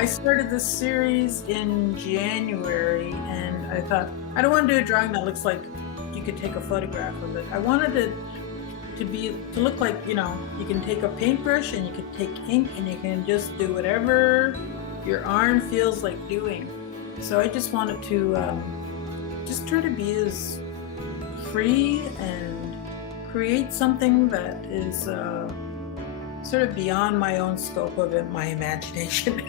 I started this series in January, and I thought, I don't want to do a drawing that looks like you could take a photograph of it. I wanted it to look like, you can take a paintbrush and you can take ink and you can just do whatever your arm feels like doing. So I just wanted to just try to be as free and create something that is sort of beyond my own scope of it, my imagination.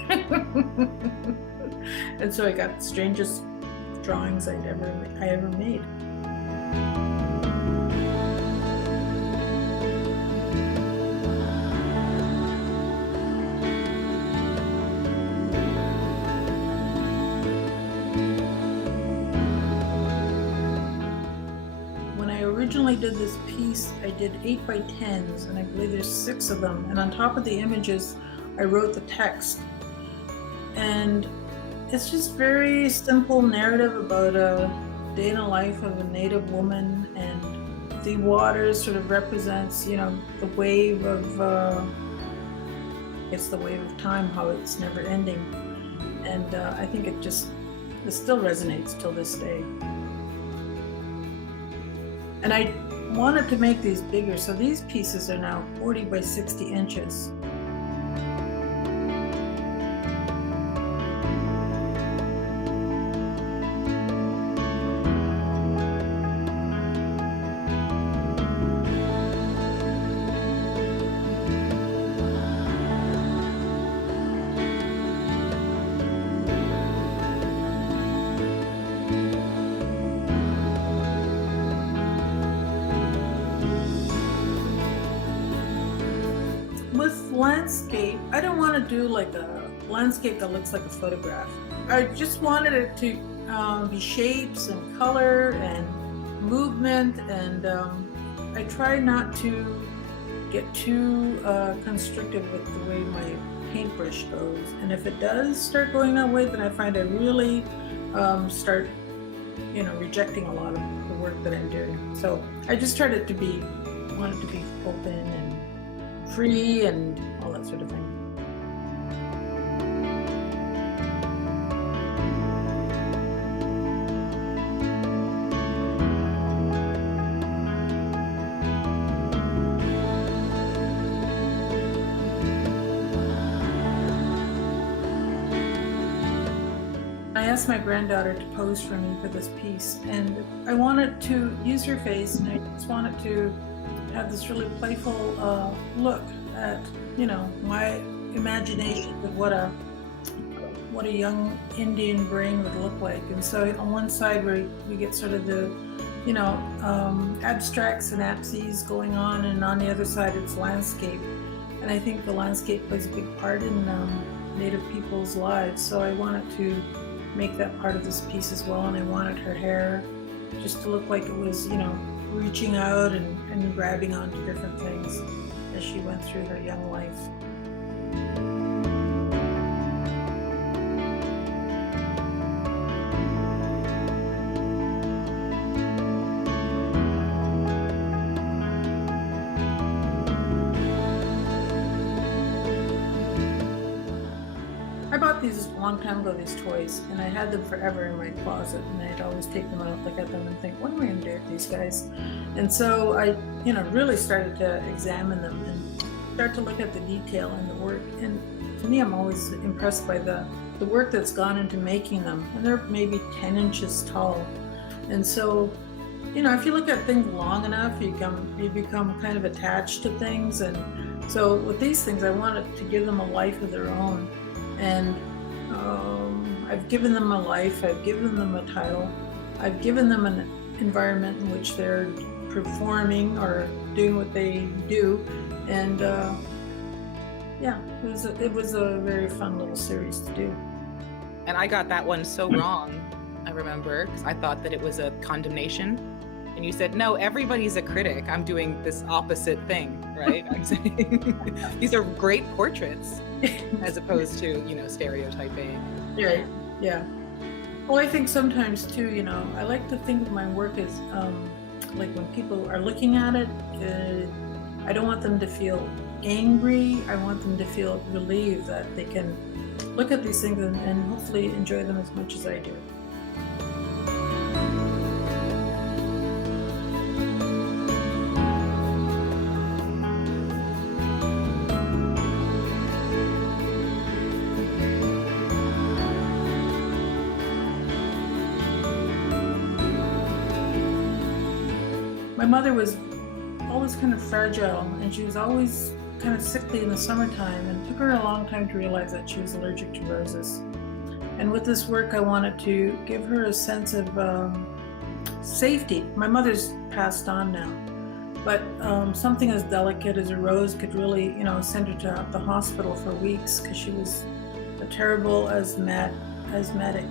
And so I got the strangest drawings I ever made. When I originally did this piece, I did 8x10s, and I believe there's 6 of them. And on top of the images, I wrote the text. And it's just very simple narrative about a day in the life of a Native woman, and the water sort of represents, the wave of, it's the wave of time, how it's never ending. And I think it still resonates till this day. And I wanted to make these bigger, so these pieces are now 40 by 60 inches. With landscape, I don't want to do like a landscape that looks like a photograph. I just wanted it to be shapes and color and movement, and I try not to get too constricted with the way my paintbrush goes. And if it does start going that way, then I find I really start, rejecting a lot of the work that I'm doing. So I just want it to be open and free and all that sort of thing. I asked my granddaughter to pose for me for this piece, and I wanted to use her face, and I just wanted to have this really playful look at, my imagination of what a young Indian brain would look like. And so on one side we get sort of the, abstract synapses going on, and on the other side it's landscape. And I think the landscape plays a big part in Native people's lives. So I wanted to make that part of this piece as well, and I wanted her hair just to look like it was, reaching out and grabbing onto different things as she went through her young life. I bought these a long time ago, these toys, and I had them forever in my closet, and I'd always take them out, look at them, and think, what am I going to do with these guys? And so I, really started to examine them and start to look at the detail and the work. And to me, I'm always impressed by the work that's gone into making them. And they're maybe 10 inches tall. And so, if you look at things long enough, you become kind of attached to things. And so with these things, I wanted to give them a life of their own. And I've given them a life, I've given them a title, I've given them an environment in which they're performing or doing what they do. And it was a very fun little series to do. And I got that one so wrong, I remember, because I thought that it was a condemnation. And you said, no, everybody's a critic. I'm doing this opposite thing, right? I'm saying these are great portraits as opposed to, stereotyping. Right, yeah. Well, I think sometimes too, I like to think of my work as like when people are looking at it, I don't want them to feel angry. I want them to feel relieved that they can look at these things and hopefully enjoy them as much as I do. My mother was always kind of fragile, and she was always kind of sickly in the summertime, and it took her a long time to realize that she was allergic to roses. And with this work, I wanted to give her a sense of safety. My mother's passed on now, but something as delicate as a rose could really, send her to the hospital for weeks because she was a terrible asthmatic.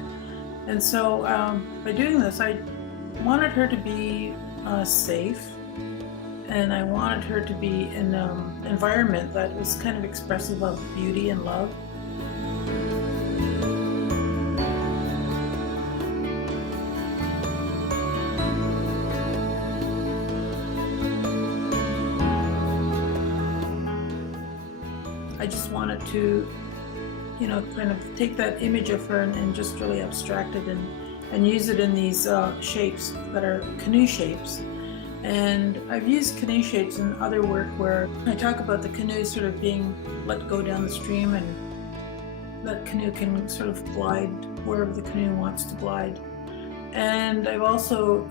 And so by doing this, I wanted her to be safe, and I wanted her to be in an environment that was kind of expressive of beauty and love. I just wanted to, kind of take that image of her and just really abstract it and use it in these shapes that are canoe shapes. And I've used canoe shapes in other work where I talk about the canoe sort of being let go down the stream, and that canoe can sort of glide wherever the canoe wants to glide. And I've also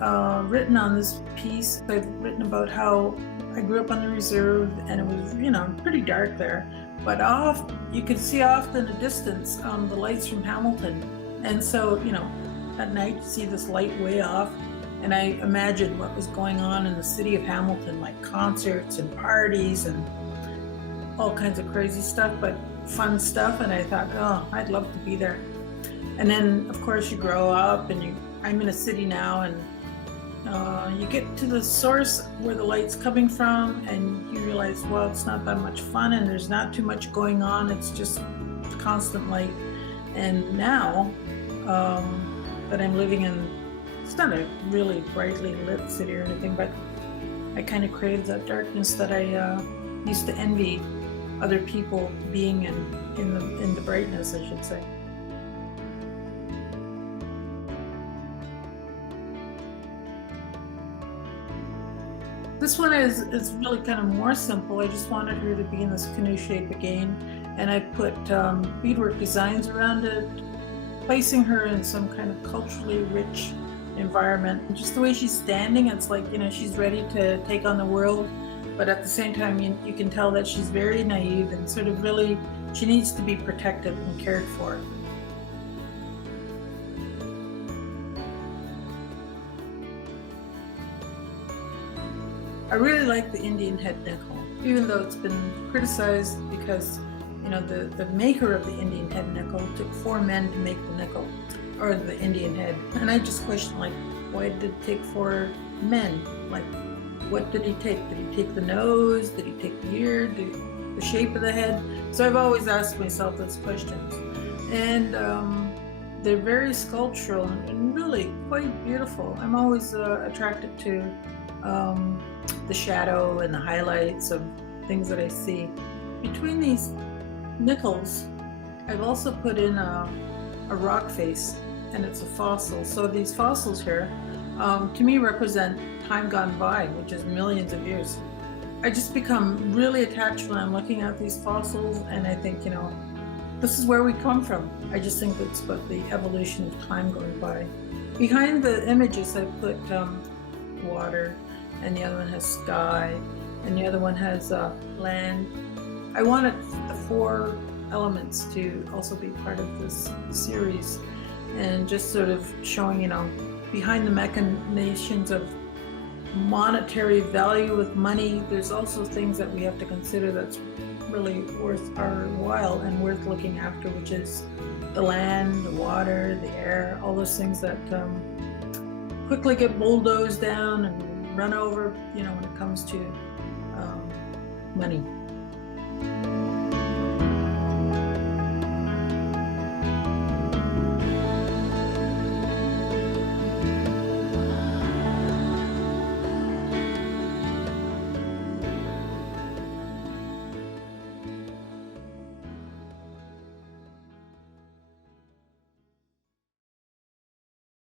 written on this piece, I've written about how I grew up on the reserve, and it was, pretty dark there. But you could see off in the distance the lights from Hamilton. And so, at night you see this light way off, and I imagined what was going on in the city of Hamilton, like concerts and parties and all kinds of crazy stuff, but fun stuff. And I thought, oh, I'd love to be there. And then, of course, you grow up, and I'm in a city now, and you get to the source where the light's coming from, and you realize, well, it's not that much fun, and there's not too much going on. It's just constant light. And now that I'm living in, it's not a really brightly lit city or anything, but I kind of crave that darkness that I used to envy other people being in the brightness, I should say. This one is really kind of more simple. I just wanted her to be in this canoe shape again, and I put beadwork designs around it, placing her in some kind of culturally rich environment. And just the way she's standing, it's like, she's ready to take on the world, but at the same time, you can tell that she's very naive and sort of really, she needs to be protected and cared for. I really like the Indian head nickel, even though it's been criticized because, the maker of the Indian head nickel took 4 men to make the nickel, or the Indian head. And I just questioned, why did it take 4 men? What did he take? Did he take the nose? Did he take the ear? The shape of the head? So I've always asked myself those questions. And they're very sculptural and really quite beautiful. I'm always attracted to the shadow and the highlights of things that I see. Between these nickels, I've also put in a rock face, and it's a fossil. So these fossils here, to me, represent time gone by, which is millions of years. I just become really attached when I'm looking at these fossils, and I think, this is where we come from. I just think it's about the evolution of time going by. Behind the images, I put water, and the other one has sky, and the other one has land. I wanted the 4 elements to also be part of this series, and just sort of showing, behind the machinations of monetary value with money, there's also things that we have to consider that's really worth our while and worth looking after, which is the land, the water, the air, all those things that quickly get bulldozed down and run over, when it comes to money.